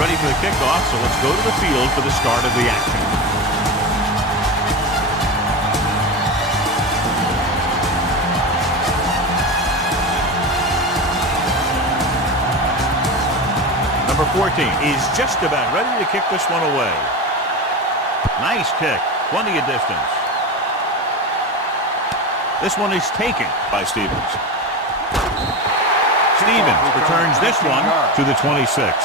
ready for the kickoff, so let's go to the field for the start of the action. Number 14 is just about ready to kick this one away. Nice kick. Plenty of distance. This one is taken by Stevens. Stevens returns this one to the 26.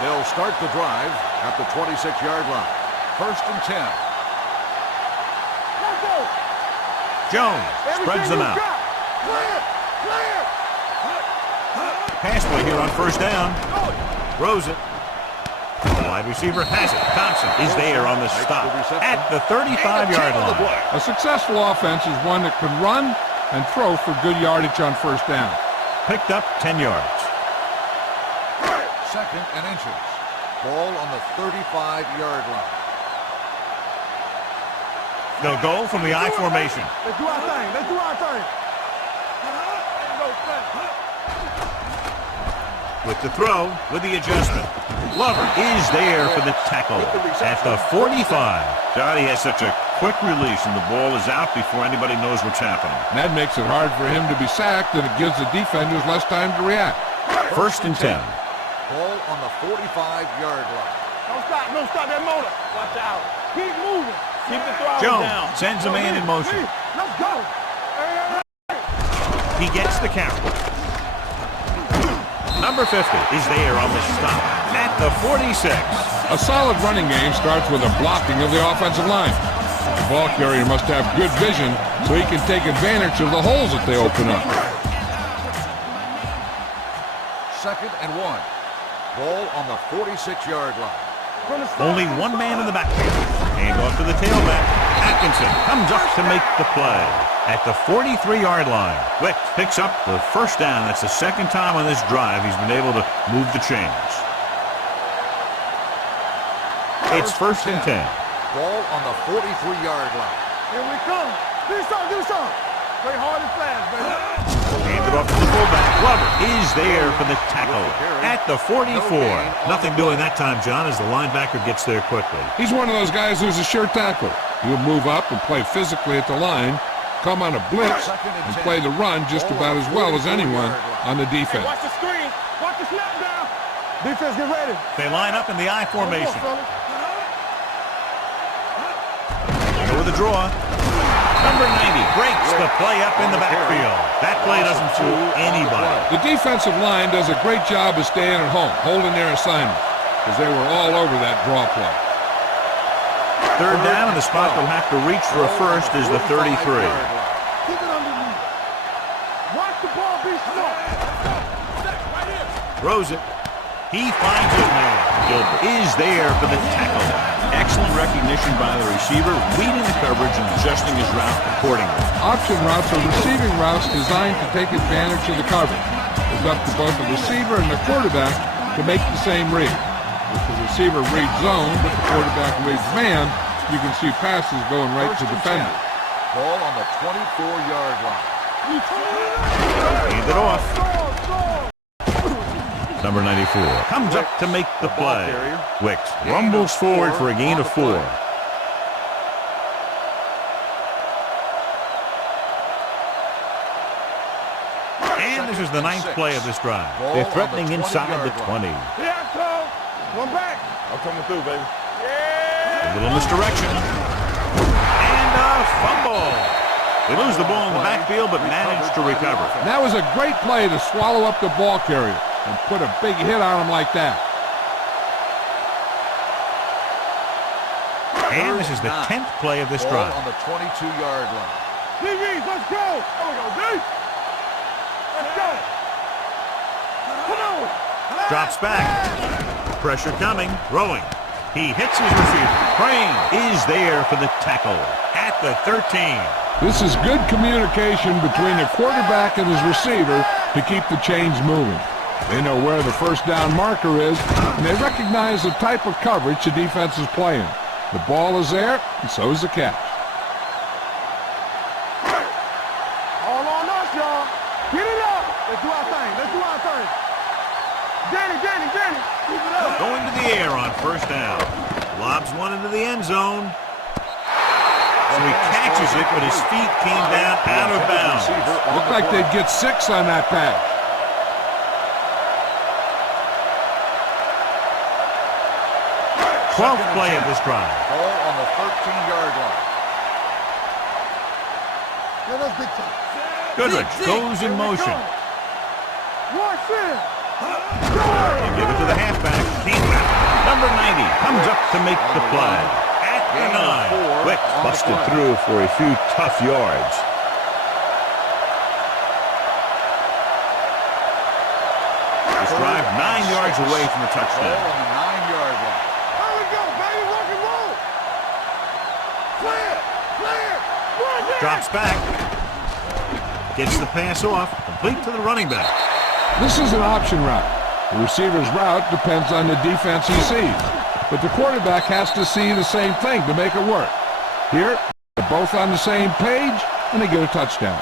They'll start the drive at the 26-yard line. 1st and 10. Jones spreads them out. Pass play here on 1st down. Throws it. The wide receiver has it. Thompson is there on the stop at the 35-yard line. A successful offense is one that can run and throw for good yardage on 1st down. Picked up 10 yards. 2nd and inches. Ball on the 35-yard line. They'll go from the I formation. Let's do our thing. Let's do our thing. With the throw, with the adjustment. Glover is there for the tackle at the 45. Johnny has such a quick release, and the ball is out before anybody knows what's happening. That makes it hard for him to be sacked, and it gives the defenders less time to react. 1st and 10. Ball on the 45-yard line. Don't stop that motor. Watch out. Keep moving. Keep the throw Jones down. sends a man in motion. Let's go. He gets the count. Number 50 is there on the stop at the 46. A solid running game starts with a blocking of the offensive line. The ball carrier must have good vision so he can take advantage of the holes that they open up. 2nd and 1. Ball on the 46-yard line. Only one man in the backfield. Hand off to the tailback. Atkinson comes up to make the play at the 43-yard line. Wick picks up the 1st down. That's the 2nd time on this drive he's been able to move the chains. It's 1st and 10. Ball on the 43-yard line. Here we come. Do something. Play hard and fast, baby. Hand it off to the fullback. Glover is there for the tackle at the 44. Nothing doing that time, John, as the linebacker gets there quickly. He's one of those guys who's a sure tackler. He'll move up and play physically at the line, come on a blitz, and play the run just about as well as anyone on the defense. Watch the screen. Watch the snap down. Defense, get ready. They line up in the I formation. Go with the draw. Number 90 breaks the play up in the backfield. That play doesn't fool anybody. The defensive line does a great job of staying at home, holding their assignment, because they were all over that draw play. 3rd down, and the spot they'll have to reach for a first is the 33. Keep it underneath. Watch the ball be smart. Right here. Throws it. He finds his man. Gilbert is there for the tackle. Excellent recognition by the receiver, reading the coverage and adjusting his route accordingly. Option routes are receiving routes designed to take advantage of the coverage. It's up to both the receiver and the quarterback to make the same read. If the receiver reads zone, but the quarterback reads man, you can see passes going right to defenders. Ball on the 24-yard line. Hand it off. Number 94 comes up to make the play. Wicks rumbles forward for a gain of 4. And this is the 9th play of this drive. They're threatening inside the 20. Here I come. One back. I'm coming through, baby. A little misdirection. And a fumble. They lose the ball in the backfield, but manage to recover. That was a great play to swallow up the ball carrier and put a big hit on him like that. And this is the 10th play of this drive. On the 22-yard line. DBs, let's go. There we go, D. Let's go. Come on. Drops back. Pressure coming. Throwing. He hits his receiver. Crane is there for the tackle at the 13. This is good communication between the quarterback and his receiver to keep the chains moving. They know where the 1st down marker is, and they recognize the type of coverage the defense is playing. The ball is there, and so is the catch. Get it up. Let's do our thing. Let's do our thing. Danny. Keep it up. Going to the air on first down. Lobs one into the end zone. So he catches it, but his feet came down out of bounds. Looked like they'd get 6 on that pass. 12th play of this drive. Ball on the 13-yard line. Yeah, that's big time. Goodrich goes in motion. Watch it. They give it to the halfback. Number 90 comes up to make the play. At the 9. Quick busted through for a few tough yards. This drive 9 yards away from the Ball touchdown. on the 9-yard line. There we go, baby. Rock and roll. Clear. Drops back. Gets the pass off. Complete to the running back. This is an option route. The receiver's route depends on the defense he sees. But the quarterback has to see the same thing to make it work. Here, they're both on the same page, and they get a touchdown.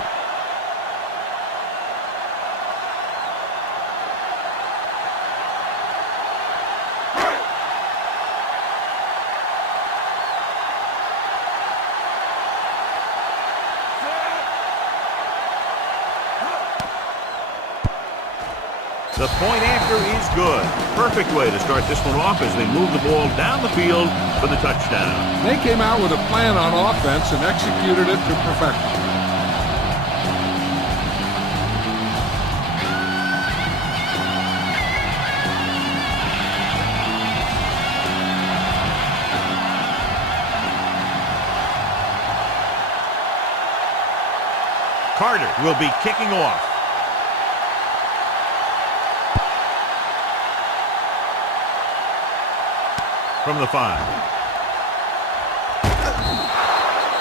The point after is good. Perfect way to start this one off as they move the ball down the field for the touchdown. They came out with a plan on offense and executed it to perfection. Carter will be kicking off. From the 5.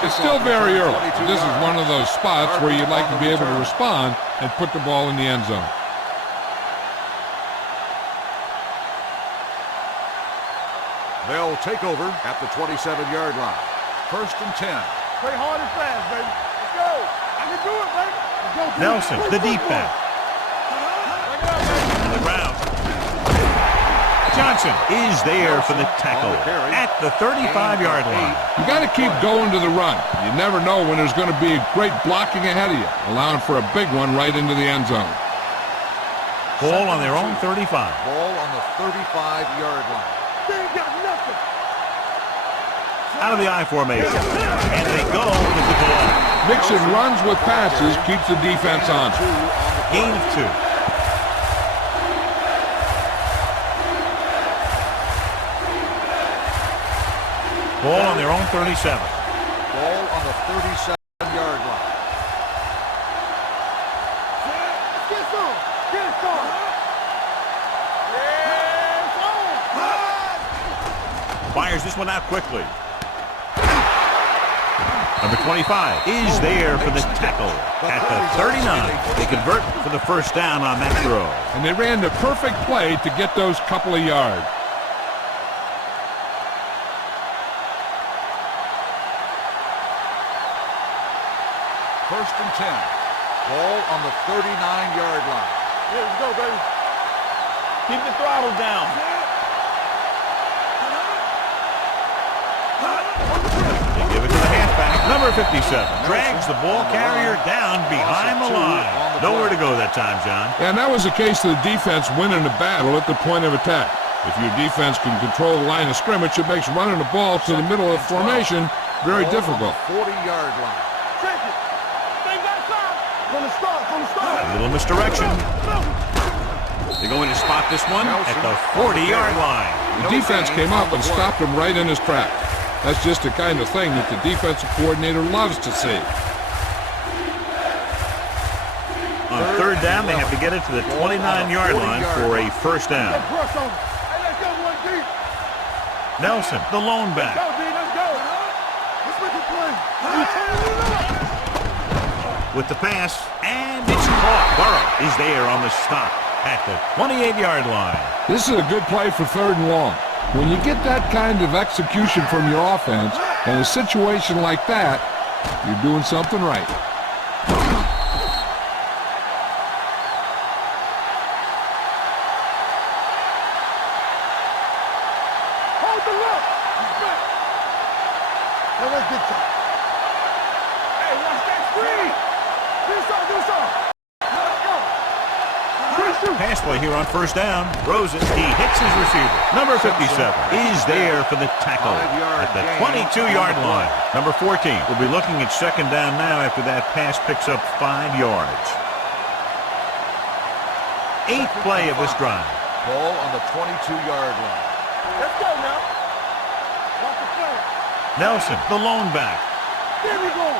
It's still very early. This is one of those spots where you'd like to be able to respond and put the ball in the end zone. They'll take over at the 27-yard line. 1st and 10. Play hard and fast, baby. Let's go. I can do it, baby. Let's go, Nelson, the deep back. On the ground. Johnson is there for the tackle at the 35-yard line. You got to keep going to the run. You never know when there's going to be great blocking ahead of you, allowing for a big one right into the end zone. Ball on their own 35. Ball on the 35-yard line. They ain't got nothing. Out of the I formation. And they go with the ball. Mixing runs with passes keeps the defense on. Gain of 2. Ball on their own 37. Ball on the 37-yard line. Get some. Get some. Yes, Fires this one out quickly. Number 25 is there for the tackle at the 39. They convert for the first down on that throw. And they ran the perfect play to get those couple of yards. First and 10. Ball on the 39-yard line. Yeah, let's go, baby. Keep the throttle down. They give it to the halfback. Number 57 drags the ball carrier down behind the line. Nowhere to go that time, John. And that was the case of the defense winning the battle at the point of attack. If your defense can control the line of scrimmage, it makes running the ball to the middle of the formation very difficult. 40-yard line. Check it. They got time. From the start. A little misdirection. They're going to spot this one at the 40-yard line. The defense came up and stopped him right in his tracks. That's just the kind of thing that the defensive coordinator loves to see. On 3rd down, they have to get it to the 29-yard line for a first down. Press on it. Hey, let's go, one deep. Nelson, the lone back. Go, D, let's go. Let's make a play. We turn it up. With the pass, and it's caught. Burrow is there on the stop at the 28-yard line. This is a good play for 3rd and long. When you get that kind of execution from your offense in a situation like that, you're doing something right. pass play here on first down. Throws it. He hits his receiver. Number 57 is there for the tackle at the 22-yard line. Number 14 will be looking at second down now after that pass picks up 5 yards. 8th play of this drive. Ball on the 22-yard line. Let's go now. Watch the play. Nelson, the lone back. There we go.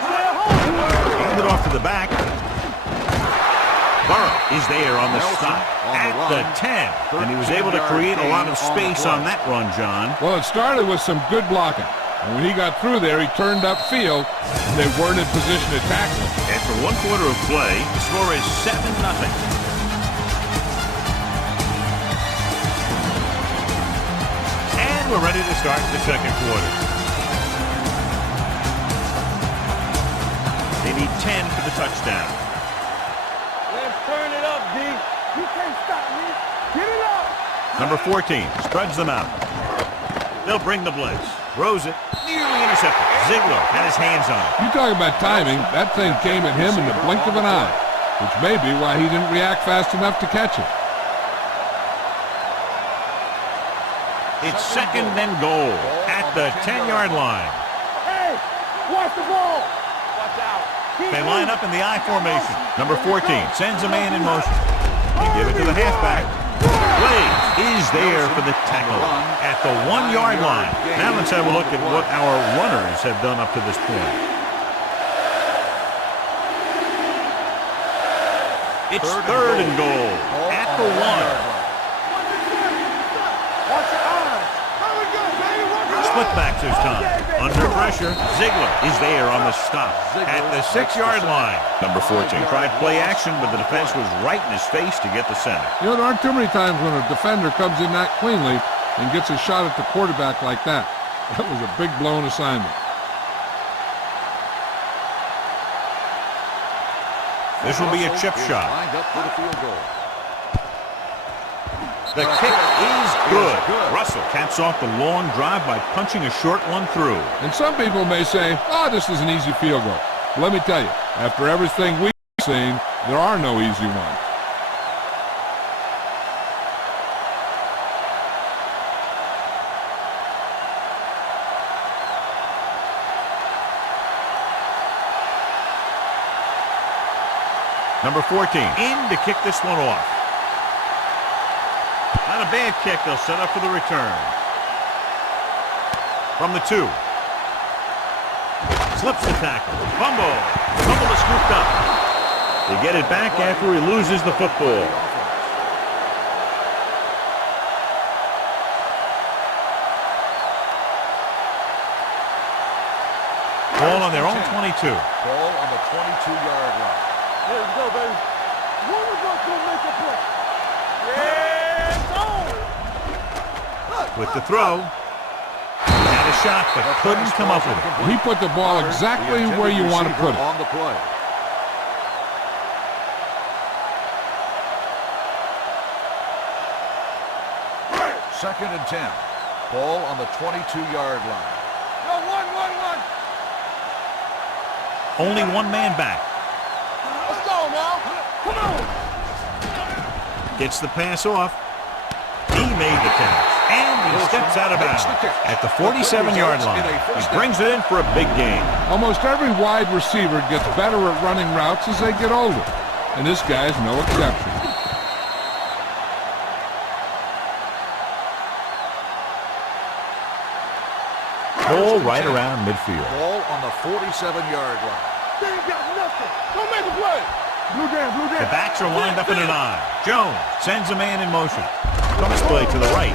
Hand it off to the back. Burrow is there on the stop at the 10. And he was able to create a lot of space on that run, John. Well, it started with some good blocking. And when he got through there, he turned upfield, and they weren't in position to tackle him. After 1 quarter of play, the score is 7-0. And we're ready to start the second quarter. They need 10 for the touchdown. Let's turn it up, D. You can't stop me. Get it up. Number 14 spreads them out. They'll bring the blitz. Throws it. Nearly intercepted. Ziegler had his hands on it. You talk about timing, that thing came at him in the blink of an eye, which may be why he didn't react fast enough to catch it. It's second and goal at the 10-yard line. Hey, watch the ball. Watch out. They line up in the I formation. Number 14 sends a man in motion. They give it to the halfback. Blaze is there for the tackle at the 1-yard line. Now let's have a look at what our runners have done up to this point. It's third and goal at the 1. Split backs this time. Under pressure, Ziegler is there on the stop at the 6-yard line. Number 14 tried play action, but the defense was right in his face to get the center. You know, there aren't too many times when a defender comes in that cleanly and gets a shot at the quarterback like that. That was a big blown assignment. This will be a chip shot. Lined up for the field goal. The kick is good. Russell caps off the long drive by punching a short one through. And some people may say, oh, this is an easy field goal. But let me tell you, after everything we've seen, there are no easy ones. Number 14 in to kick this one off. Not a bad kick. They'll set up for the return. From the 2. Slips the tackle. Fumble. Fumble is scooped up. They get it back after he loses the football. Ball on their own 22. Ball on the 22-yard line. Let's go, baby. One of us will make a play. Yeah, go. With the throw. Had a shot, but couldn't come up with it. He put the ball exactly where you want to put it. On the play. Second and 10. Ball on the 22-yard line. Go, one. Only one man back. Let's go now. Come on. Gets the pass off. He made the catch. And he steps out of bounds at the 47-yard line. He brings it in for a big game. Almost every wide receiver gets better at running routes as they get older. And this guy's no exception. Ball right around midfield. Ball on the 47-yard line. They ain't got nothing. Don't make a play. Blue down. The backs are lined up in a 9. Jones sends a man in motion. Comes play to the right.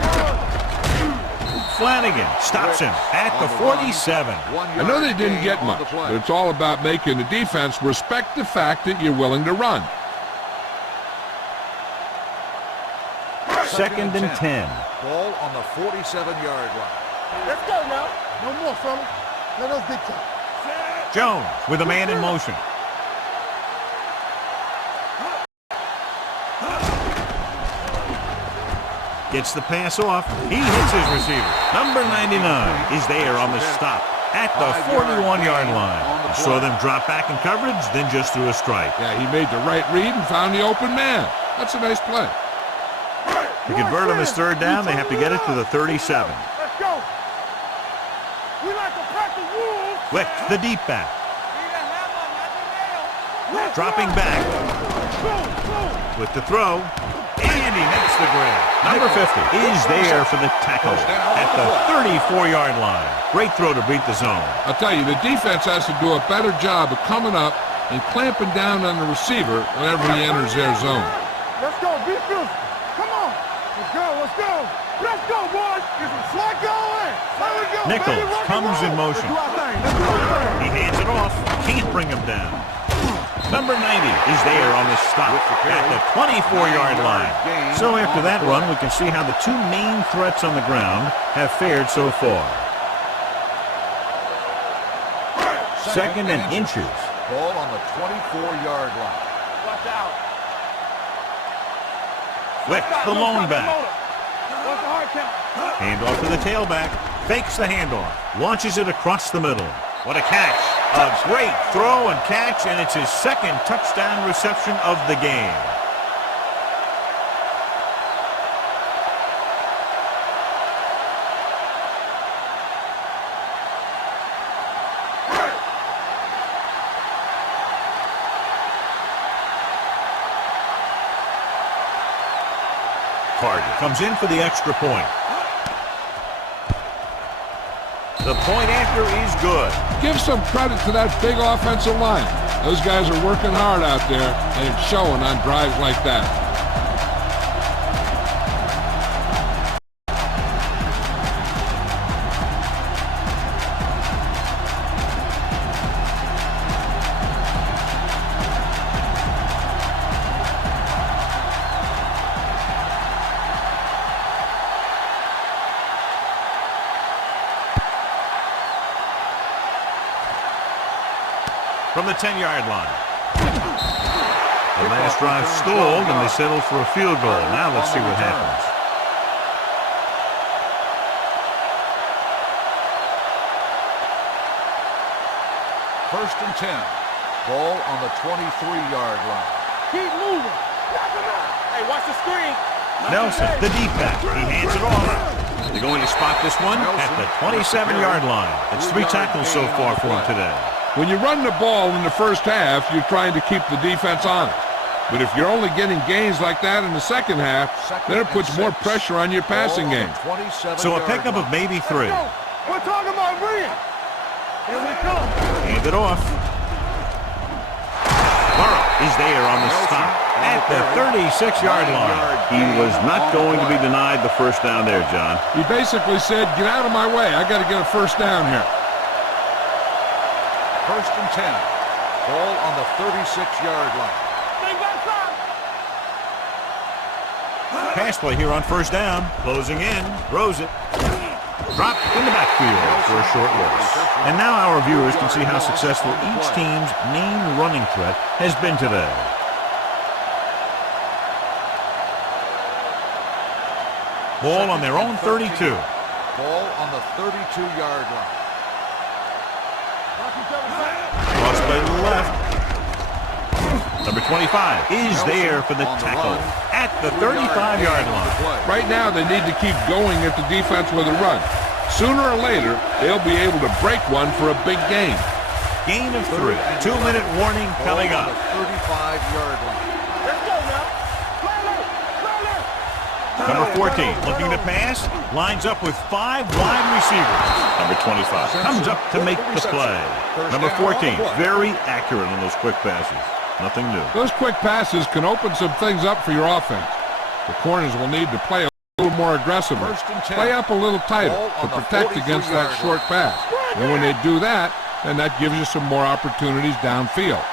Flanagan stops him at the 47. I know they didn't get much, but it's all about making the defense respect the fact that you're willing to run. Second and 10. Ball on the 47-yard line. Let's go now. No more, fella. Let us dictate. Jones with a man in motion. Gets the pass off. He hits his receiver. Number 99 is there on the stop at the 41-yard line. Saw them drop back in coverage, then just threw a strike. Yeah, he made the right read and found the open man. That's a nice play. To convert on this third down, they have to get it to the 37. Let's go. We like to pack the wolves. Wick, the deep back. Dropping back with the throw, and he makes the grab. Number 50 is there for the tackle at the 34-yard line. Great throw to beat the zone. I'll tell you, the defense has to do a better job of coming up and clamping down on the receiver whenever he enters their zone. Let's go. Be physical. Come on. Let's go. Let's go. Let's go, boys. Let's go. There we go. Nichols comes in motion. Let's do our thing. Let's do our thing. He hands it off. Can't bring him down. Number 90 is there on the stop at the 24-yard line. So after that run, we can see how the two main threats on the ground have fared so far. Second and inches. Ball on the 24-yard line. Watch out. Wick, the lone back. What's the hard count? Handoff to the tailback. Fakes the handoff. Launches it across the middle. What a catch. A great throw and catch, and it's his second touchdown reception of the game. Carter comes in for the extra point. The point after is good. Give some credit to that big offensive line. Those guys are working hard out there, and it's showing on drives like that. From the 10-yard line. The last drive stalled, and they settled for a field goal. Now let's see what happens. First and 10. Ball on the 23-yard line. Keep moving. Hey, watch the screen. Nelson, the deep back. He hands it off. They're going to spot this one at the 27-yard line. It's 3 tackles so far for him today. When you run the ball in the first half, you're trying to keep the defense honest. But if you're only getting gains like that in the second half, then it puts more pressure on your passing game. So a pickup of maybe 3. We're talking about Rhea. Here we come. Hand it off. Burrow is there on the stop at the 36-yard line. He was not going to be denied the first down there, John. He basically said, get out of my way. I got to get a first down here. First and 10. Ball on the 36-yard line. Pass play here on first down. Closing in. Throws it. Dropped in the backfield for a short loss. And now our viewers can see how successful each team's main running threat has been today. Ball on their own 32. Ball on the 32-yard line. Cross play to the left. Number 25 is there for the tackle at the 35-yard line. Right now, they need to keep going at the defense with a run. Sooner or later, they'll be able to break one for a big gain. Gain of 3. 2-minute warning coming up. 35-yard line. Let's go now. Number 14 looking to pass. Lines up with 5 wide receivers. Number 25 comes up to make the play. Number 14 very accurate on those quick passes. Nothing new. Those quick passes can open some things up for your offense. The corners will need to play a little more aggressively. Play up a little tighter to protect against that short pass. And when they do that, then that gives you some more opportunities downfield.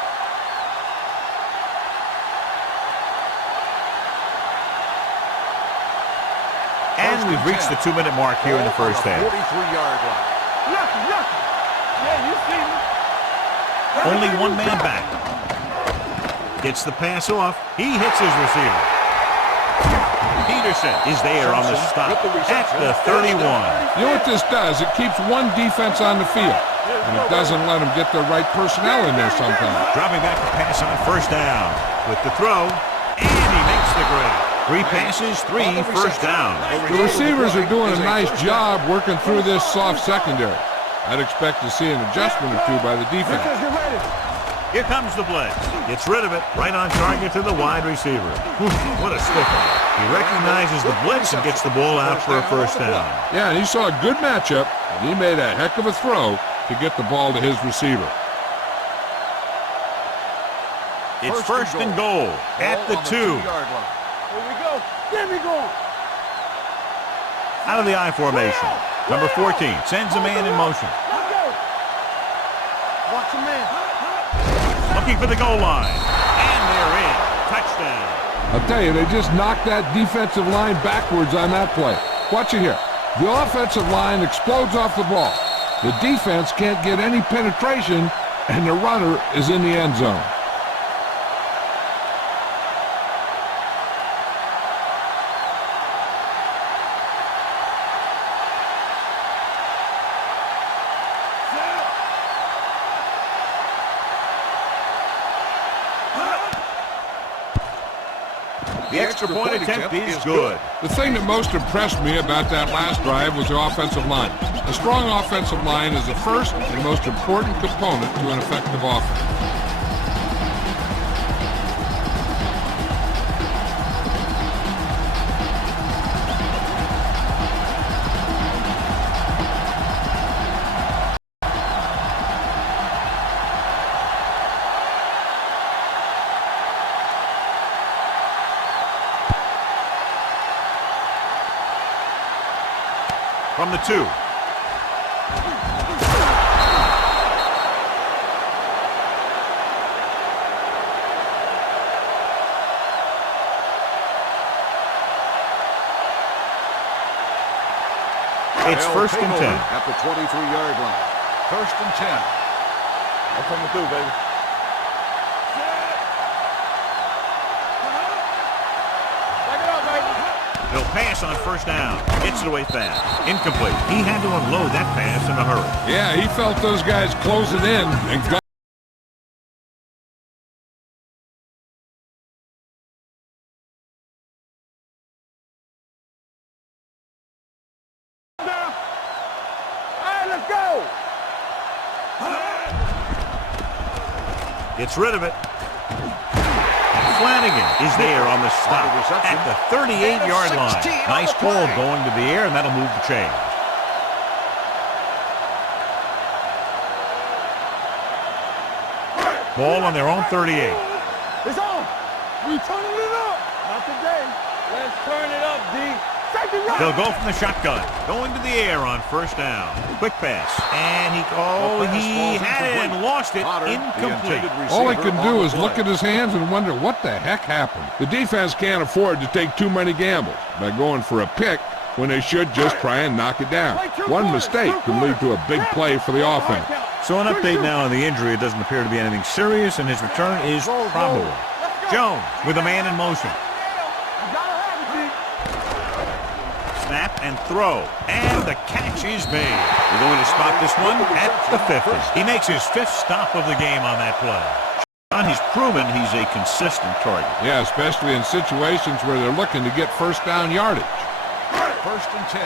And we've reached the 2-minute mark here in the first half. 43-yard line. Lucky. Yeah, you see me. Only one man back. Gets the pass off. He hits his receiver. Peterson is there on the stop at the 31. You know what this does? It keeps one defense on the field. and it doesn't let them get the right personnel in there sometimes. Dropping back to pass on first down. With the throw, and he makes the grab. 3 passes, 3 first down. The receivers are doing a nice job working through this soft secondary. I'd expect to see an adjustment or two by the defense. Here comes the blitz. Gets rid of it. Right on target to the wide receiver. What a stiffer. He recognizes the blitz and gets the ball out for a first down. Yeah, and he saw a good matchup, and he made a heck of a throw to get the ball to his receiver. It's first and goal at the 2. Here we go. There we go. Out of the I formation. Number 14 sends a man in motion. Let's go. Watch a man. Looking for the goal line. And they're in. Touchdown. I'll tell you, they just knocked that defensive line backwards on that play. Watch it here. The offensive line explodes off the ball. The defense can't get any penetration, and the runner is in the end zone. The extra point attempt is good. The thing that most impressed me about that last drive was the offensive line. A strong offensive line is the first and most important component to an effective offense. From the 2. It's first and 10. At the 23-yard line. First and 10. I'm coming through, baby. He'll pass on first down. Gets it away fast. Incomplete. He had to unload that pass in a hurry. Yeah, he felt those guys closing in and got All right, let's go. Gets rid of it. And Flanagan is there on the stop at the 38-yard line. Nice ball going to the air, and that'll move the chain. Ball on their own 38. It's on. We turning it up. Not today. Let's turn it up, D. Safety right. They'll go from the shotgun, going to the air on first down. Quick pass, and he had it and lost it. Incomplete. all he can do is look at his hands and wonder what the heck happened. The defense can't afford to take too many gambles by going for a pick when they should just try and knock it down. One mistake could lead to a big play for the offense. So an update now on the injury. It doesn't appear to be anything serious, and his return is probable. Jones with a man in motion. Snap and throw, and the catch is made. We're going to spot this one at the 50. He makes his 5th stop of the game on that play. He's proven he's a consistent target. Yeah, especially in situations where they're looking to get first down yardage. First and 10.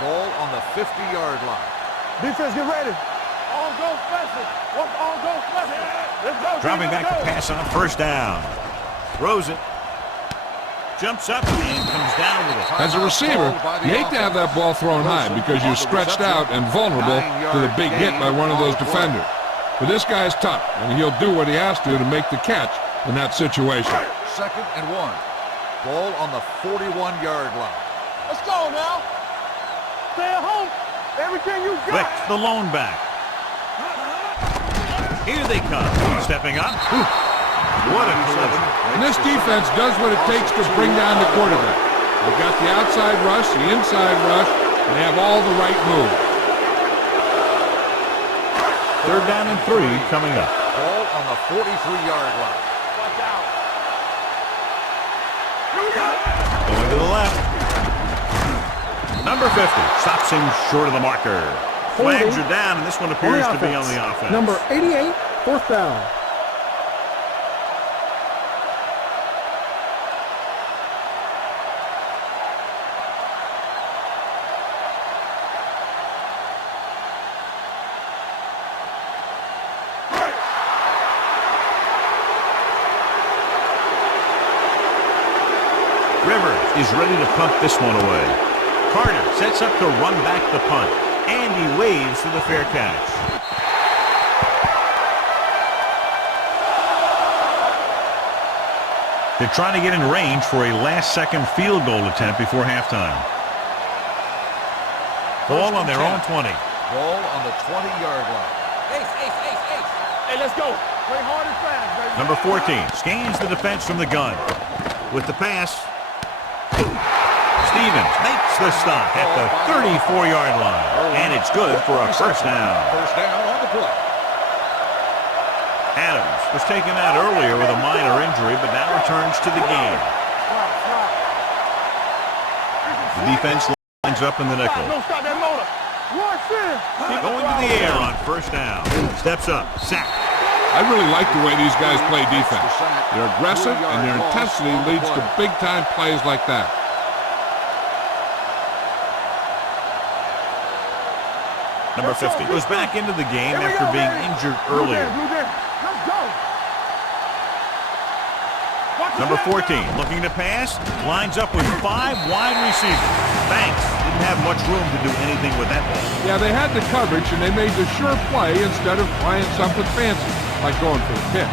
Ball on the 50-yard line. Defense, get ready. All go special. What's all go special? Let's go. Dropping back to pass on first down. Throws it. Jumps up and comes down with it. As a receiver, you hate to have that ball thrown high because you're stretched out and vulnerable to the big hit by one of those defenders. But this guy's tough, and he'll do what he has to make the catch in that situation. Second and 1. Ball on the 41-yard line. Let's go now. Stay at home. Everything you got. Vick, the lone back. Here they come. Stepping up. What a collision. And this defense does what it takes to bring down the quarterback. They've got the outside rush, the inside rush, and they have all the right moves. Third down and 3 coming up. Ball on the 43-yard line. Watch out. Going to the left. Number 50 stops him short of the marker. Flags are down, and this one appears to be on the offense. Number 88, fourth down. Rivers is ready to punt this one away. Carter sets up to run back the punt, and he waves for the fair catch. They're trying to get in range for a last-second field goal attempt before halftime. Ball on their own 20. Ball on the 20-yard line. Ace. Hey, let's go. Play hard and fast, baby. Number 14 scans the defense from the gun. With the pass, Stevens makes the stop at the 34-yard line, and it's good for a first down. First down on the play. Adams was taken out earlier with a minor injury, but now returns to the game. The defense lines up in the nickel. No, stop that motor. Watch this. Going to the air on first down. Steps up, sack. I really like the way these guys play defense. They're aggressive, and their intensity leads to big-time plays like that. Number 50 goes back into the game after being injured earlier. Let's go. Number 14 looking to pass, lines up with 5 wide receivers. Banks didn't have much room to do anything with that ball. Yeah, they had the coverage, and they made the sure play instead of trying something fancy, like going for a pick.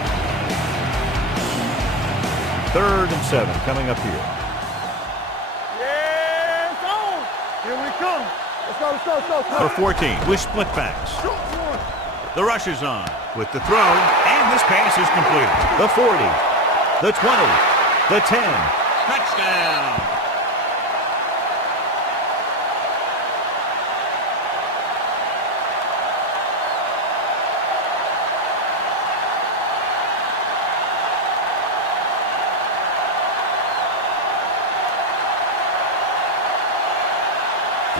3rd and 7 coming up here. Yeah, it's on. Here we come. Let's go. Number 14 with split backs. The rush is on with the throw, and this pass is completed. The 40, the 20, the 10. Touchdown.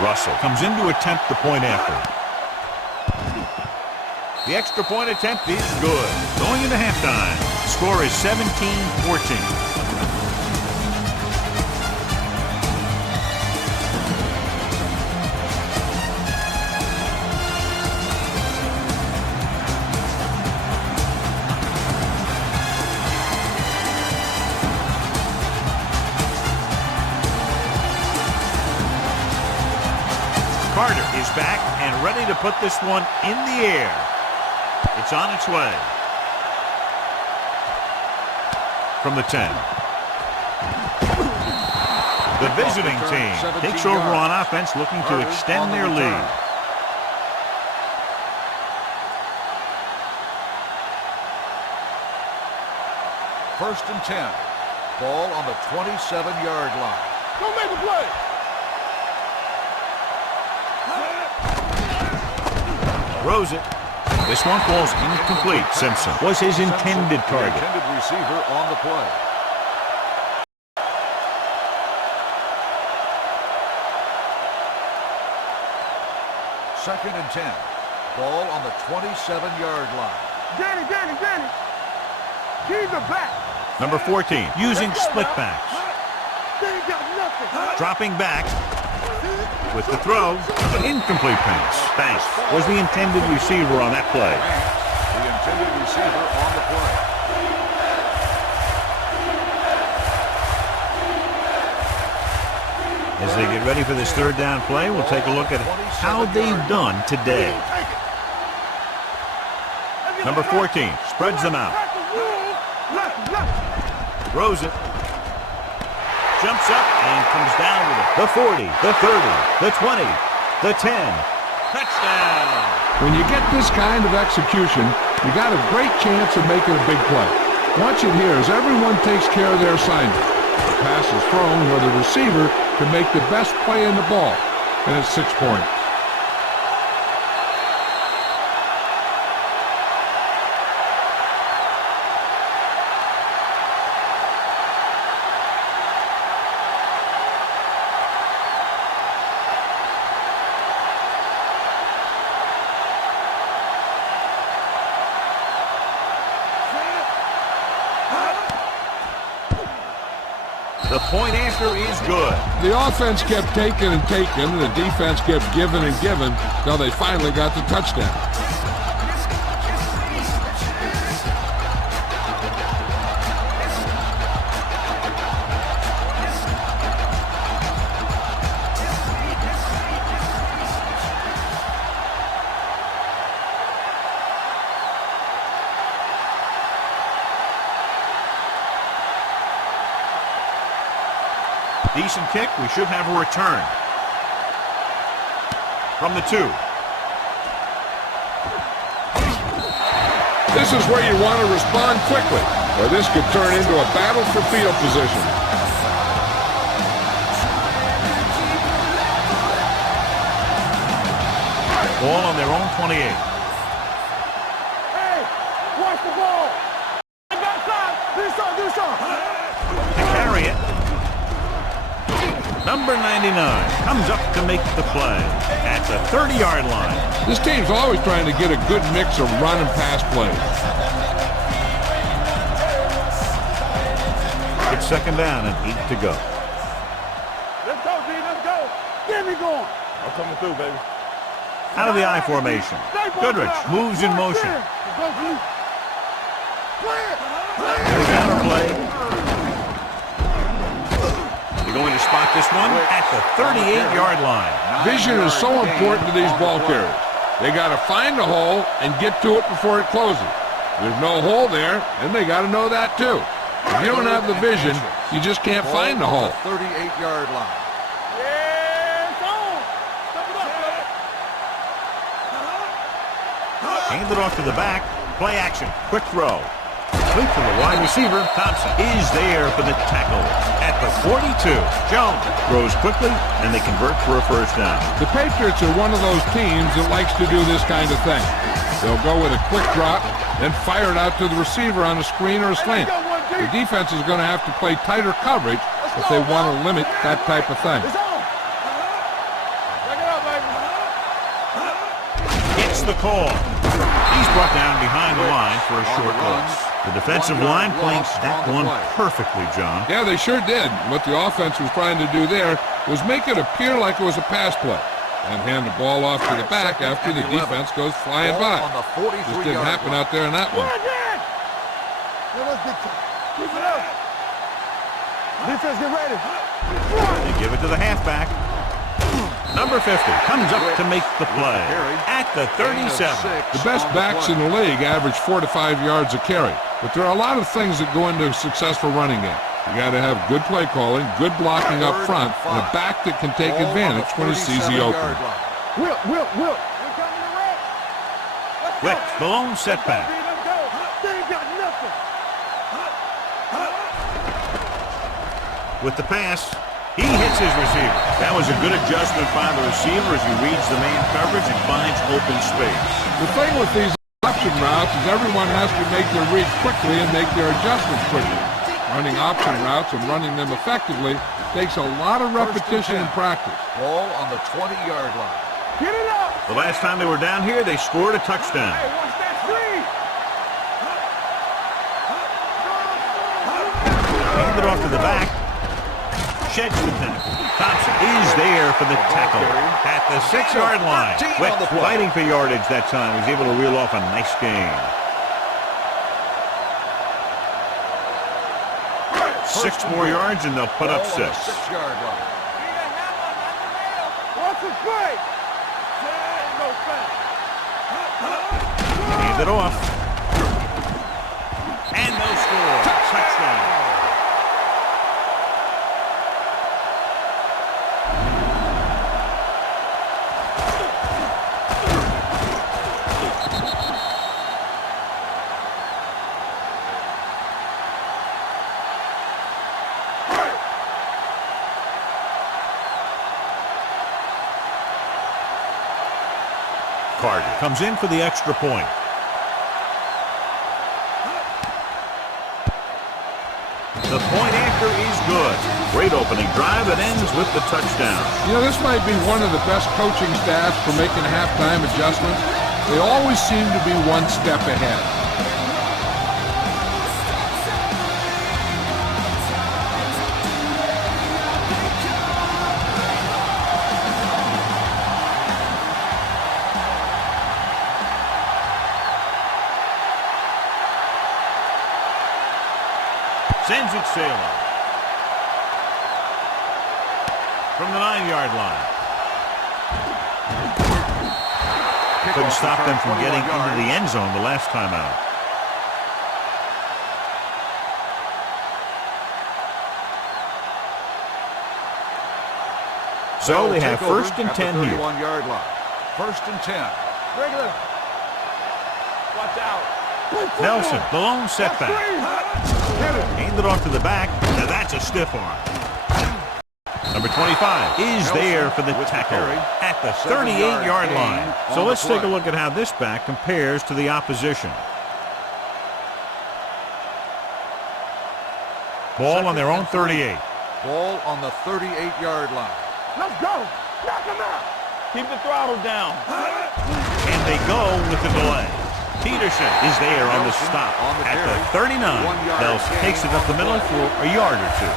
Russell comes in to attempt the point after. The extra point attempt is good. Going into halftime, the score is 17-14. Carter is back and ready to put this one in the air. It's on its way. From the 10. The visiting team takes over on offense, looking to extend their lead. First and 10. Ball on the 27-yard line. Don't make a play. Throws it. This one falls incomplete. Simpson was his intended target. Intended receiver on the play. Second and 10. Ball on the 27-yard line. Danny. Keep it back. Number 14 using split backs. They ain't got nothing. Dropping back with the throw. Incomplete pass. Banks was the intended receiver on that play. The intended receiver on the play. As they get ready for this third down play, we'll take a look at how they've done today. Number 14 spreads them out. Throws it. Jumps up and comes down with it. The 40, the 30, the 20, the 10. Touchdown! When you get this kind of execution, you got a great chance of making a big play. Watch it here as everyone takes care of their assignment. The pass is thrown where the receiver can make the best play in the ball, and it's 6 points. The point after is good. The offense kept taking and taking, and the defense kept giving and giving until they finally got the touchdown. Decent kick. We should have a return. From the 2. This is where you want to respond quickly, or this could turn into a battle for field position. Ball on their own 28. Hey, watch the ball. Backside. Do something. To carry it. Number 99 comes up to make the play at the 30-yard line. This team's always trying to get a good mix of run and pass plays. It's second down and 8 to go. Let's go, D. Let's go. Get me going. I'm coming through, baby. Out of the I formation. Goodrich moves in motion. Go, D. Play it. There's another play. They're going to spot this one at the 38-yard line. Vision is so important to these ball carriers. They got to find the hole and get to it before it closes. There's no hole there, and they got to know that too. If you don't have the vision, you just can't find the hole. 38-yard line. Yeah, it's on. Step it up, brother. Hand it off to the back. Play action. Quick throw. Complete to the wide receiver. Thompson is there for the tackle at the 42. Jones throws quickly, and they convert for a first down. The Patriots are one of those teams that likes to do this kind of thing. They'll go with a quick drop, then fire it out to the receiver on a screen or a slant. The defense is going to have to play tighter coverage if they want to limit that type of thing. It's on. Check it out, baby. Gets the call. He's brought down behind the line for a short loss. The defensive line playing that one perfectly, John. Yeah, they sure did. What the offense was trying to do there was make it appear like it was a pass play and hand the ball off to the back after the defense goes flying by. Just didn't happen out there in that one. Keep it up. Defense, get ready. They give it to the halfback. Number 50 comes up to make the play at the 37. The best backs in the league average 4 to 5 yards a carry, but there are a lot of things that go into a successul running game. You got to have good play calling, good blocking up front, and a back that can take advantage when he sees the opening. Will. Wick, the lone setback. Let's go. They ain't got nothing. With the pass, he hits his receiver. That was a good adjustment by the receiver as he reads the man coverage and finds open space. The thing with these option routes is everyone has to make their reads quickly and make their adjustments quickly. Running option routes and running them effectively takes a lot of repetition and practice. Ball on the 20-yard line. Get it up. The last time they were down here, they scored a touchdown. Hey, watch that screen. Hand it off to the back. Sheds the tackle. Thompson is there for the tackle at the 6-yard line. Wick fighting for yardage that time. He's able to reel off a nice gain. 6 more yards and they'll put up 6. 6-yard line. Watch the play. No fence. Hand it off. And no score. Touchdown. Carter comes in for the extra point. The point after is good. Great opening drive that ends with the touchdown. You know, this might be one of the best coaching staffs for making halftime adjustments. They always seem to be one step ahead. Sends it sailing. From the 9-yard line. Couldn't stop them from getting into the end zone the last time out. So they have first and 10 here. 31-yard line. First and 10. Regular. Watch out. Nelson, the lone setback. Handed off to the back. Now that's a stiff arm. Number 25 is there for the tackle at the 38-yard line. So let's take a look at how this back compares to the opposition. Ball on their own 38. Ball on the 38-yard line. Let's go. Knock him out. Keep the throttle down. And they go with the delay. Peterson is there on the stop at the 39. Nelson takes it up the middle for a yard or two.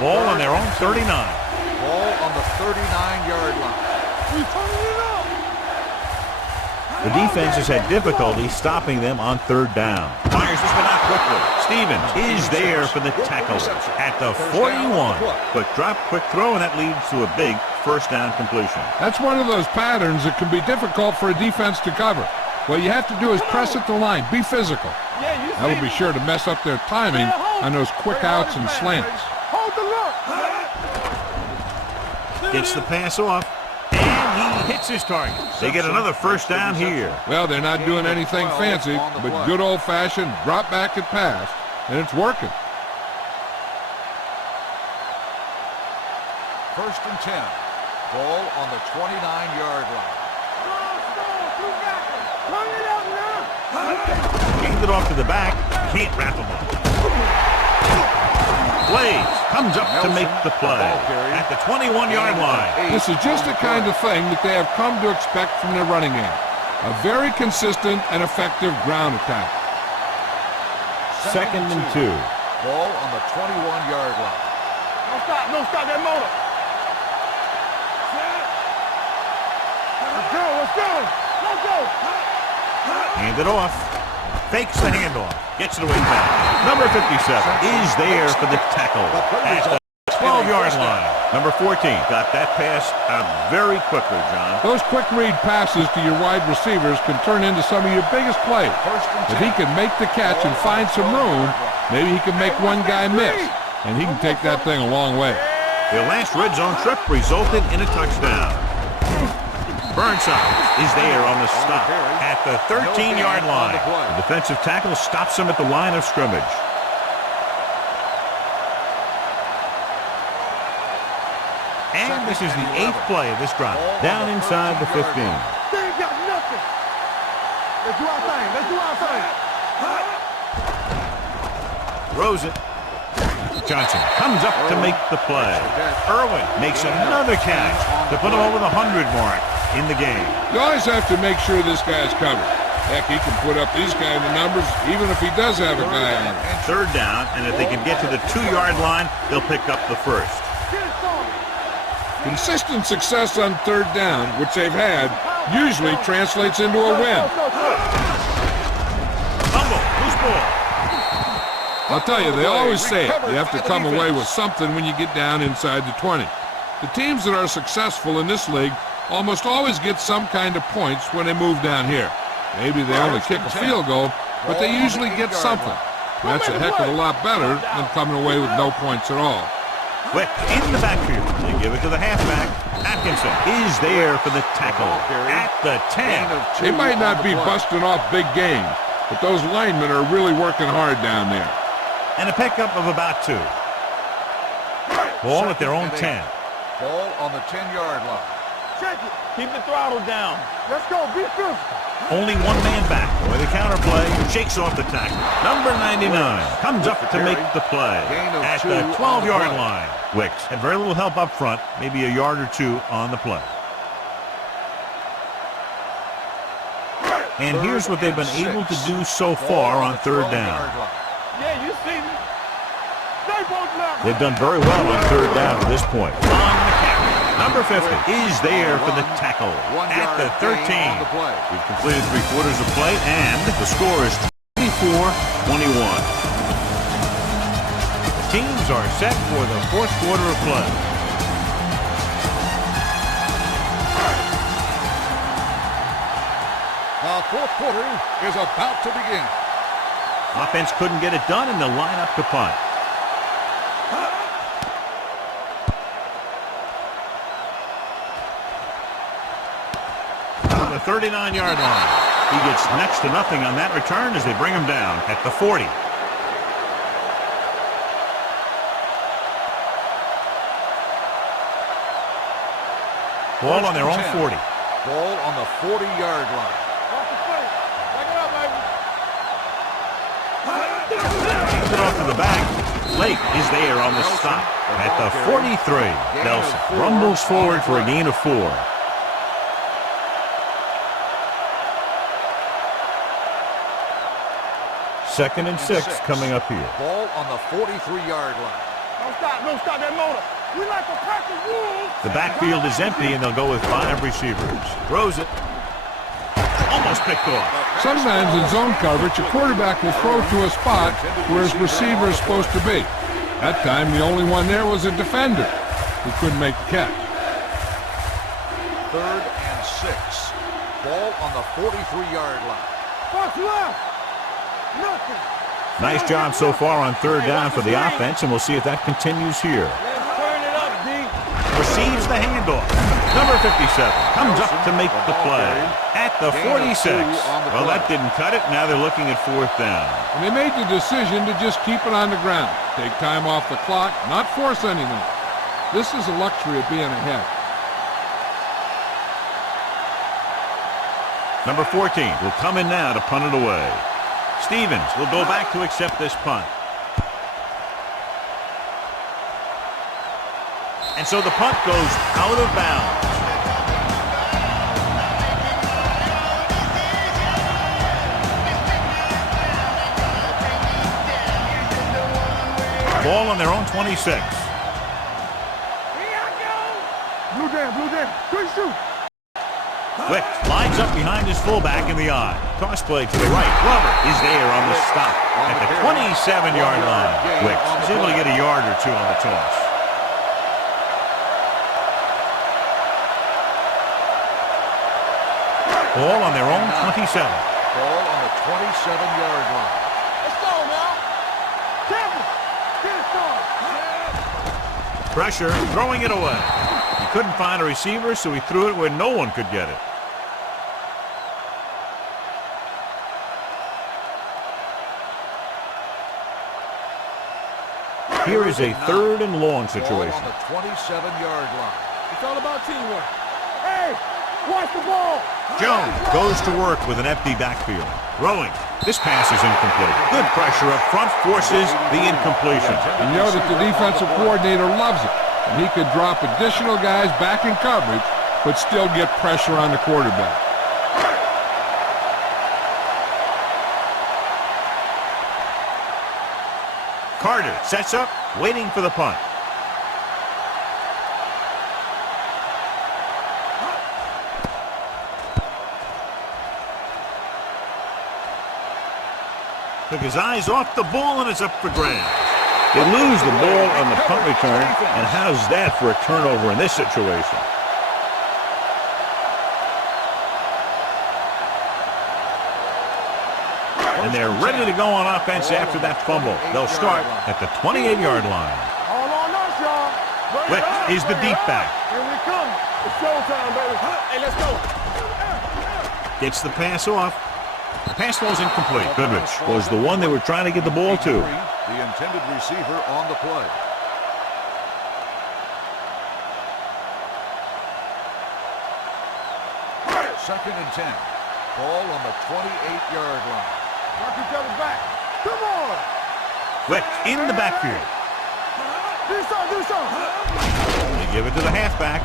Ball on their own 39. Ball on the 39-yard line. We turning it up. The defense has had difficulty stopping them on third down. Fires this one out quickly. Stevens is there for the tackle at the 41. Quick drop, quick throw, and that leads to a big first down completion. That's one of those patterns that can be difficult for a defense to cover. What you have to do is press at the line, be physical. That'll be sure to mess up their timing on those quick outs and slants. Hold the look. Gets the pass off, and he hits his target. They get another first down here. Well, they're not doing anything fancy, but good old-fashioned drop back and pass, and it's working. First and 10. Ball on the 29-yard line. Handed it off to the back. Can't wrap him up. Blaze comes up to make the play at the 21-yard line. This is just the kind of thing that they have come to expect from their running game. A very consistent and effective ground attack. Second and 2. Ball on the 21-yard line. Don't stop that motor. Let's go. Hand it off. Fakes the handoff. Gets it away back. Number 57 is there for the tackle at the 12-yard line. Number 14 got that pass out very quickly, John. Those quick read passes to your wide receivers can turn into some of your biggest plays. If he can make the catch and find some room, maybe he can make one guy miss, and he can take that thing a long way. Their last red zone trip resulted in a touchdown. Burnside is there on the stop at the 13-yard line. The defensive tackle stops him at the line of scrimmage. And this is the 8th play of this drive, down inside the 15. They ain't got nothing. Let's do our thing. Throws it. Johnson comes up to make the play. Irwin makes another catch to put him over the 100 mark in the game. You always have to make sure this guy's covered. Heck, he can put up these kind of numbers even if he does have a guy on it. Third down, and if they can get to the 2-yard line, they'll pick up the first. Consistent success on third down, which they've had, usually translates into a win. Fumble. Loose ball. I'll tell you, they always say it. You have to come away with something when you get down inside the 20. The teams that are successful in this league almost always get some kind of points when they move down here. Maybe they only kick a field goal, but they usually get something. That's a heck of a lot better than coming away with no points at all. Quick in the backfield. They give it to the halfback. Atkinson is there for the tackle at the 10. They might not be busting off big games, but those linemen are really working hard down there. And a pickup of about 2. Ball at their own 10. Ball on the 10-yard line. Check it. Keep the throttle down. Let's go. Be physical. Only one man back. With a counterplay, shakes off the tackle. Number 99 comes up to make the play at the 12-yard line. Wicks had very little help up front, maybe a yard or 2 on the play. And here's what they've been able to do so far on third down. Yeah, you see me. Stay both left. They've done very well on third down to this point. On the carry. Number 50 is there for the tackle at the 13. We've completed 3 quarters of play, and the score is 24-21. The teams are set for the 4th quarter of play. The 4th quarter is about to begin. Offense couldn't get it done, and they'll line up to punt. On the 39-yard line. He gets next to nothing on that return as they bring him down at the 40. Ball on their own 40. Ball on the 40-yard line. Put off to the back. Lake is there on the stop at the 43. Nelson rumbles forward for a gain of 4. Second and 6 coming up here. Ball on the 43-yard line. Don't stop that motor. We like to practice rules. The backfield is empty, and they'll go with 5 receivers. Throws it. Almost picked off. Sometimes in zone coverage, a quarterback will throw to a spot where his receiver is supposed to be. That time, the only one there was a defender who couldn't make the catch. 3rd and 6. Ball on the 43-yard line. Box left. Nothing. Nice job so far on 3rd down for the offense, and we'll see if that continues here. Let's turn it up, D. Receives the handoff. Number 57 comes up to make the play at the 46. Well, that didn't cut it. Now they're looking at 4th down. And they made the decision to just keep it on the ground. Take time off the clock, not force anything. This is the luxury of being ahead. Number 14 will come in now to punt it away. Stevens will go back to accept this punt. And so the punt goes out of bounds. Ball on their own 26. Here I go. Blue down. Quick shoot. Wick lines up behind his fullback in the eye. Toss play to the right. Glover is there on the stop at the 27-yard line. Wick is able to get a yard or 2 on the toss. Ball on their own 27. Ball on the 27-yard line. Let's go now. Careful. Get it started. Pressure, throwing it away. He couldn't find a receiver, so he threw it where no one could get it. Here is a 3rd and long situation. Ball on the 27-yard line. It's all about teamwork. Hey, watch the ball. Jones goes to work with an empty backfield. Throwing. This pass is incomplete. Good pressure up front forces the incompletion. You know that the defensive coordinator loves it. And he could drop additional guys back in coverage, but still get pressure on the quarterback. Carter sets up, waiting for the punt. Took his eyes off the ball, and it's up for grabs. They lose the ball on the punt return, and how's that for a turnover in this situation? And they're ready to go on offense after that fumble. They'll start at the 28-yard line. All on us, y'all. Wick is the deep back. Here we come. It's showtime, baby. Hey, let's go. Gets the pass off. The pass was incomplete. Goodrich was the one they were trying to get the ball to. The intended receiver on the play. Second and 10. Ball on the 28-yard line. Knock each other back. Come on. Wick in the backfield. Do something. They give it to the halfback.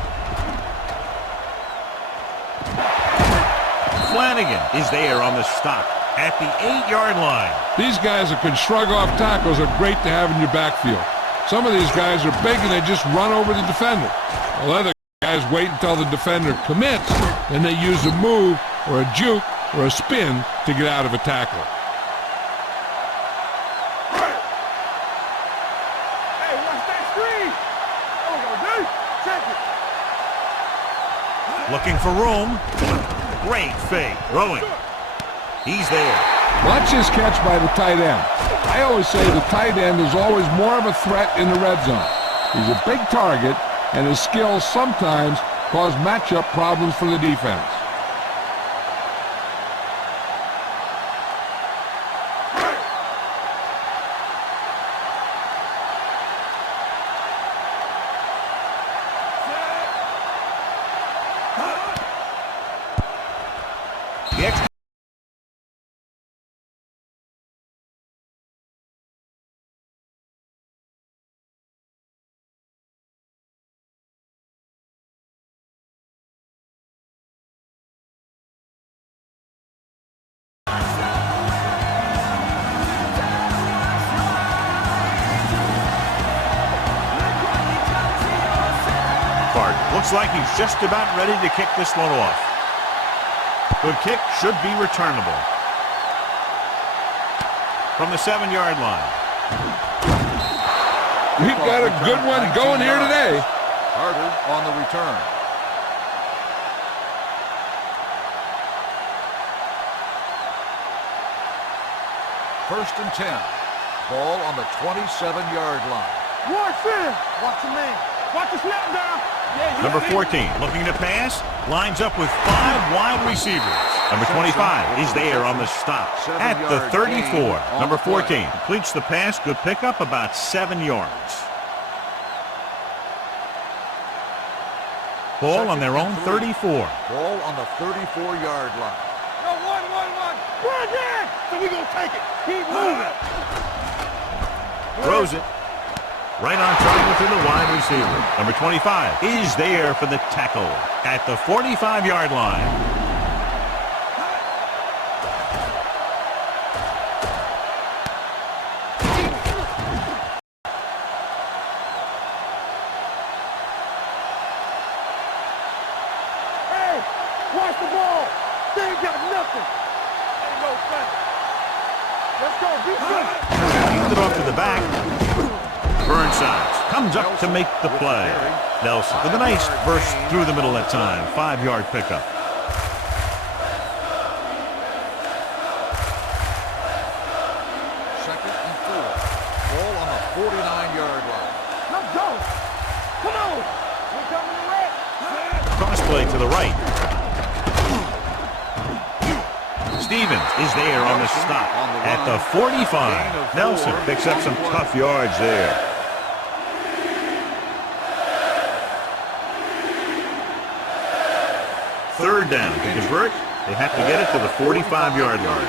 Flanagan is there on the stop at the 8-yard line. These guys that can shrug off tackles are great to have in your backfield. Some of these guys are big and they just run over the defender. While other Guys wait until the defender commits, and they use a move or a juke or a spin to get out of a tackle. Hey, watch that screen. There we go, dude. Check it. Looking for room. Great fake. Throwing. He's there. Watch this catch by the tight end. I always say the tight end is always more of a threat in the red zone. He's a big target, and his skills sometimes cause matchup problems for the defense. The extra part. Looks like he's just about ready to kick this one off. Good kick, should be returnable. From the 7-yard line. We've got a good one going here today. Carter on the return. First and 10. Ball on the 27-yard line. Watch this. Watch your man. Watch the snap down. Yeah, Number 14 looking to pass. Lines up with 5 wide receivers. Number 25 is there on the stop at the 34. Number 14 completes the pass. Good pickup, about 7 yards. Ball on their own 34. Ball on the 34-yard line. Go, one. Run that. So we gonna take it. Keep moving. Throws it. Right on target to the wide receiver. Number 25 is there for the tackle at the 45-yard line. Hey, watch the ball. They ain't got nothing. Ain't no fun. Let's go. Be good. He's it off to the back. Burnsides comes up to make the play. Nelson with a nice burst through the middle that time. 5-yard pickup. Second and 4. Ball on the 49-yard line. Let's go. Come on. We're coming to red. Cross play to the right. Stevens is there on the stop at the 45. Nelson picks up some tough yards there. Third down to convert. They have to get it to the 45-yard line.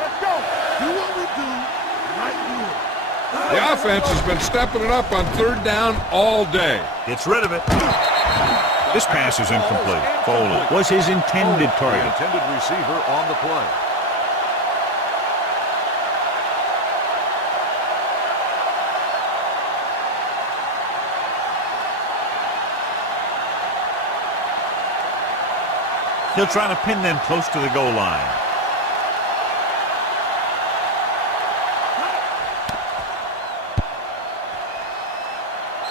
Let's go. Do what we do right here. The offense has been stepping it up on third down all day. Gets rid of it. This pass is incomplete. Foley was his intended The target. intended receiver on the play. He'll try to pin them close to the goal line.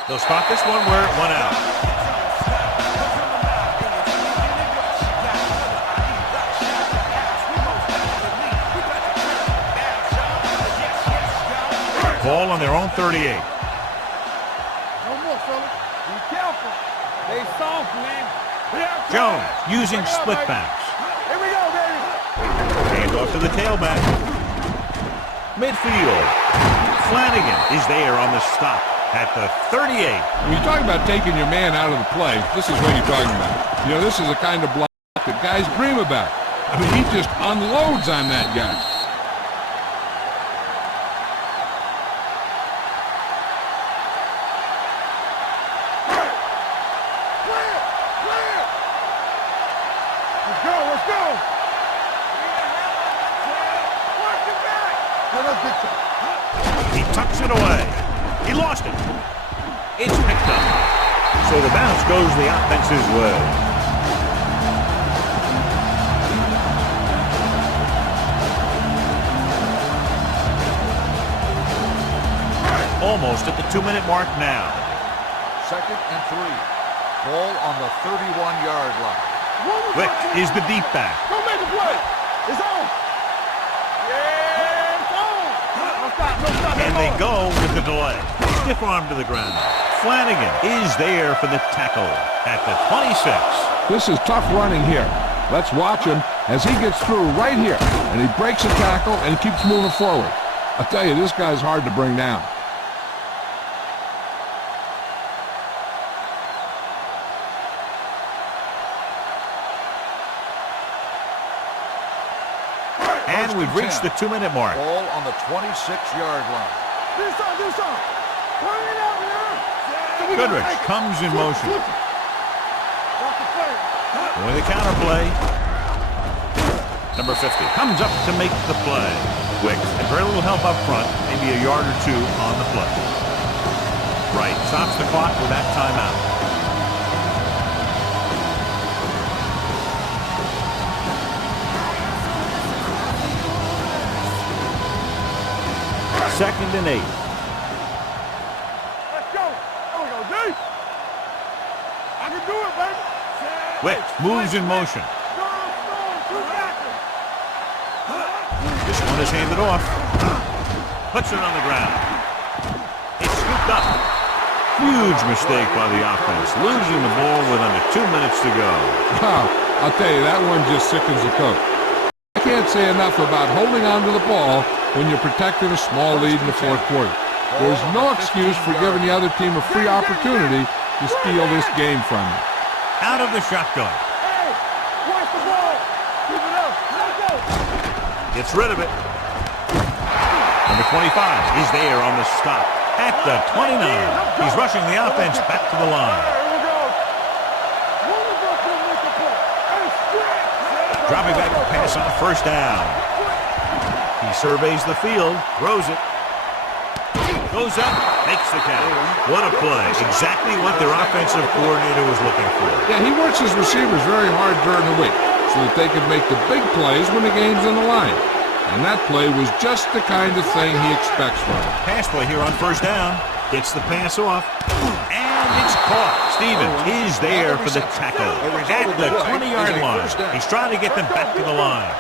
They'll spot this one where it went out. Ball on their own 38. No more, fellas. Be careful. They soft, man. Jones using split backs. Here we go, baby. Hand off to the tailback. Midfield. Flanagan is there on the stop at the 38. When you talk about taking your man out of the play, this is what you're talking about. You know, this is the kind of block that guys dream about. I mean, he just unloads on that guy. Let's go. Watch your back. He tucks it away. He lost it. It's picked up. So the bounce goes the offense's way. Almost at the 2-minute mark now. 2nd and 3. Ball on the 31-yard line. Wick is the deep back. Go make a play. It's on. Yeah, it's on. No stop, no stop. And they go with the delay. Stiff arm to the ground. Flanagan is there for the tackle at the 26. This is tough running here. Let's watch him as he gets through right here. And he breaks a tackle and keeps moving forward. I'll tell you, this guy's hard to bring down. And we've reached the 2-minute mark. Ball on the 26-yard line. Do something. Bring it out here. Goodrich comes in motion. Watch the play. With the counter play. Number 50 comes up to make the play. Wick had very little help up front, maybe a yard or two on the play. Right, stops the clock with that timeout. Second and 8. Let's go. There we go, D. I can do it, baby. Wick moves in motion. This one is handed off. Puts it on the ground. It's scooped up. Huge mistake by the offense. Losing the ball with under 2 minutes to go. Wow, I'll tell you, that one just sickens the coach. I can't say enough about holding on to the ball when you're protecting a small lead in the 4th quarter. There's no excuse for giving the other team a free opportunity to steal this game from you. Out of the shotgun. Hey, watch the ball. Keep it up. Let's go. Gets rid of it. Number 25 is there on the stop. At the 29. He's rushing the offense back to the line. Here we go. One of us will make a play. Hey, sprint. Dropping back to pass on 1st down. He surveys the field, throws it, goes up, makes the catch. What a play. Exactly what their offensive coordinator was looking for. Yeah, he works his receivers very hard during the week so that they can make the big plays when the game's on the line. And that play was just the kind of thing he expects from him. Pass play here on 1st down. Gets the pass off. And it's caught. Stevens is there for the tackle at the 20-yard line. He's trying to get them back to the line.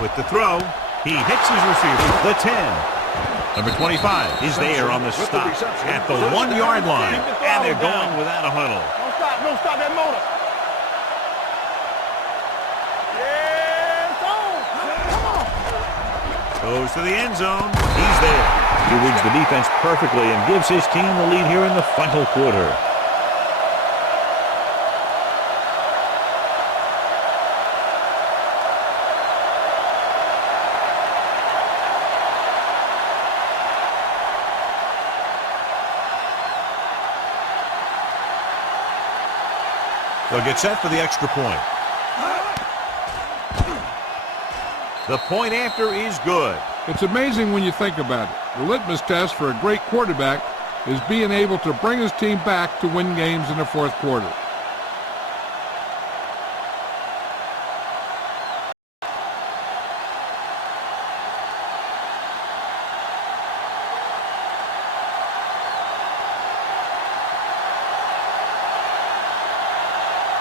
With the throw, he hits his receiver, the 10. Number 25 is there on the stop at the 1-yard line. And they're going without a huddle. Don't stop that motor. Yeah, it's on. Come on. Goes to the end zone. He's there. He reads the defense perfectly and gives his team the lead here in the final quarter. They'll get set for the extra point. The point after is good. It's amazing when you think about it. The litmus test for a great quarterback is being able to bring his team back to win games in the 4th quarter.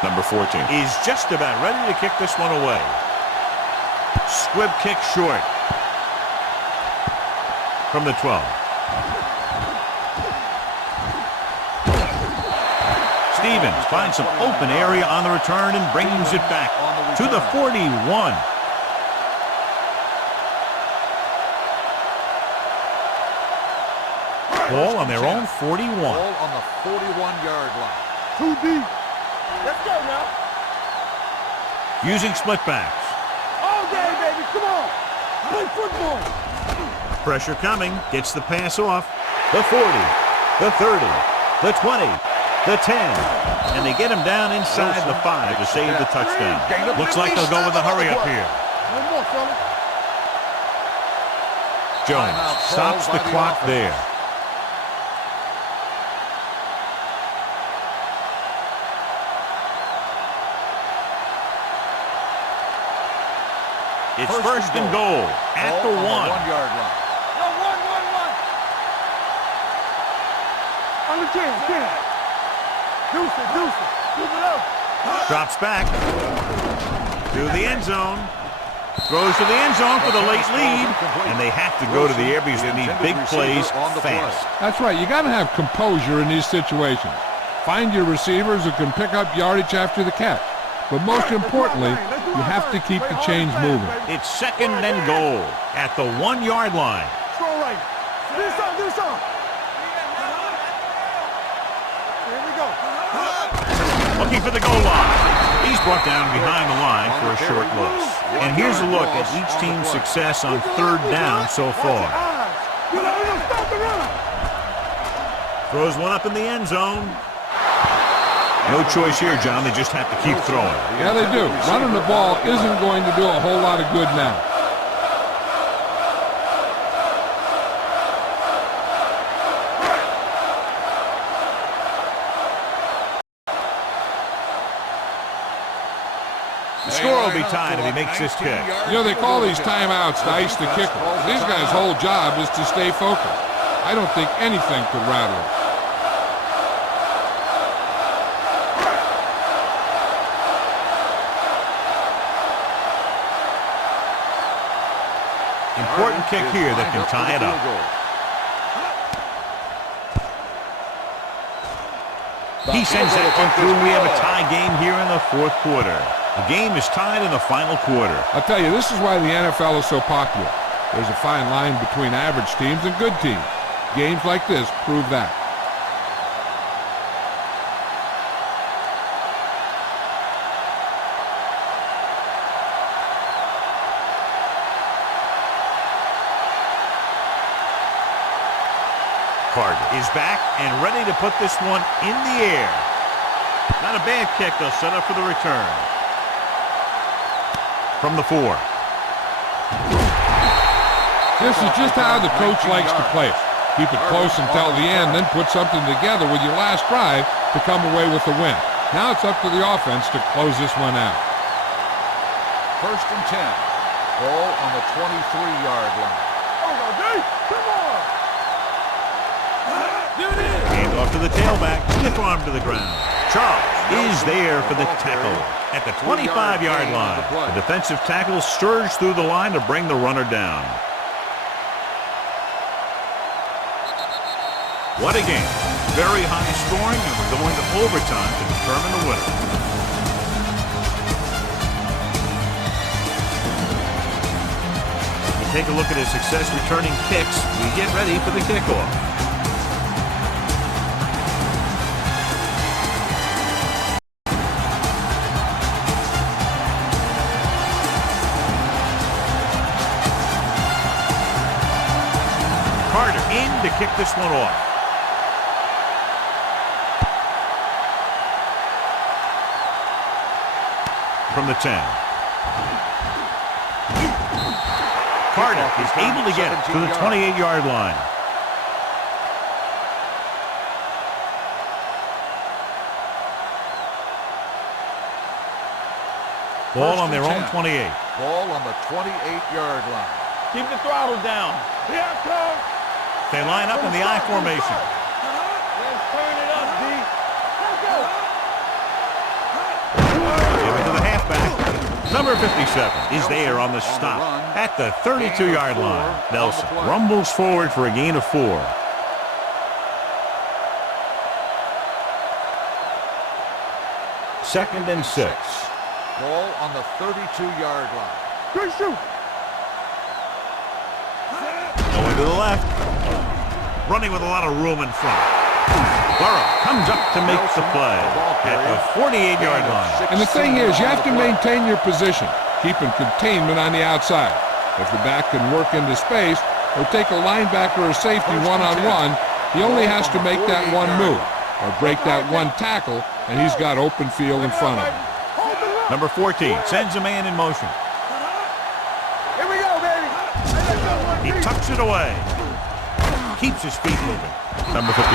Number 14 is just about ready to kick this one away. Squib kick short. From the 12. Stevens finds some open area on the return and brings it back to the 41. Ball on their own 41. Ball on the 41-yard line. Too deep. Let's go now. Using split backs. All day, baby. Come on. Play football. Pressure coming. Gets the pass off. The 40. The 30. The 20. The 10. And they get him down inside the 5 to save the touchdown. Looks like they'll go with a hurry up here. One more, fella. Jones stops the clock there. It's first and goal at the 1. 1-yard line. No, one. On the 10. Deuce it. Move it up. Drops back to the end zone. Throws to the end zone for the late lead. And they have to go to the air because they need big plays fast. That's right. You got to have composure in these situations. Find your receivers who can pick up yardage after the catch. But most importantly, you have to keep the chains moving. It's second and goal at the 1-yard line. Throw right. Do some. Here we go. Looking for the goal line. He's brought down behind the line for a short loss. And here's a look at each team's success on third down so far. Stop the run. Throws one up in the end zone. No choice here, John. They just have to keep throwing. Yeah, they do. Running the ball isn't going to do a whole lot of good now. The score will be tied if he makes this kick. You know, they call these timeouts to ice the kicker. These guys' whole job is to stay focused. I don't think anything could rattle them. Important kick here that can tie it up. He sends that one through. We have a tie game here in the fourth quarter. The game is tied in the final quarter. I'll tell you, this is why the NFL is so popular. There's a fine line between average teams and good teams. Games like this prove that. Carter is back and ready to put this one in the air. Not a bad kick. They'll set up for the return. From the 4. This is just how the coach likes to play it. Keep it close until the end, then put something together with your last drive to come away with the win. Now it's up to the offense to close this one out. First and 10. Ball on the 23-yard line. Come on. Hand off to the tailback. Stiff arm to the ground. Charles is there for the tackle at the 25-yard line. The defensive tackle surged through the line to bring the runner down. What a game. Very high scoring, and we're going to overtime to determine the winner. We take a look at his success returning kicks. We get ready for the kickoff. Carter in to kick this one off. From the 10. Carter is able to get it to the 28-yard line. Ball on their own 28. Ball on the 28-yard line. Keep the throttle down. Here it comes. They line up in the I formation. Let's turn it up, D. Give it to the halfback. Number 57 is there on the stop at the 32-yard line. Nelson rumbles forward for a gain of 4. Second and 6. Ball on the 32-yard line. Good shoot. Going to the left. Running with a lot of room in front. Burrow comes up to make the play at the 48-yard line. And the thing is, you have to maintain your position, keeping containment on the outside. If the back can work into space or take a linebacker or safety one-on-one, he only has to make that one move or break that one tackle, and he's got open field in front of him. Number 14 sends a man in motion. Here we go, baby. He tucks it away. Keeps his feet moving. Number 57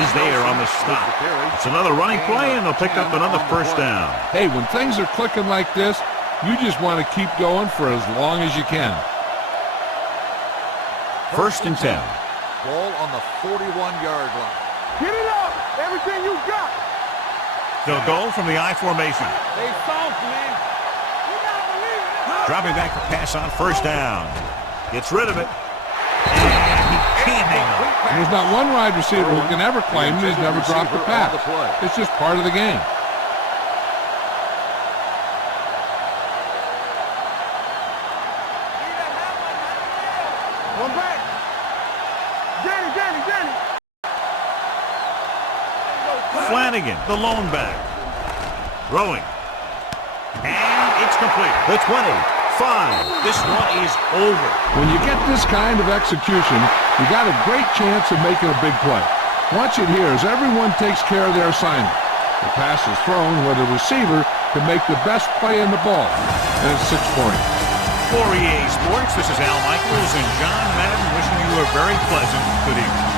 is there on the stop. It's another running play, and they'll pick up another first down. Hey, when things are clicking like this, you just want to keep going for as long as you can. First and 10. Ball on the 41-yard line. Get it up. Everything you got. They'll go from the I formation. They soft, man. You gotta believe it. Dropping back to pass on first down. Gets rid of it. And he can't hang on. And there's not one wide receiver who can ever claim he's never dropped a pass. It's just part of the game. One back. Danny. Flanagan, the lone back. Throwing. And it's complete. The 20. 5. This one is over. When you get this kind of execution, you got a great chance of making a big play. Watch it here as everyone takes care of their assignment. The pass is thrown where the receiver can make the best play in the ball. And it's 6 points. For EA Sports, this is Al Michaels and John Madden wishing you a very pleasant good evening.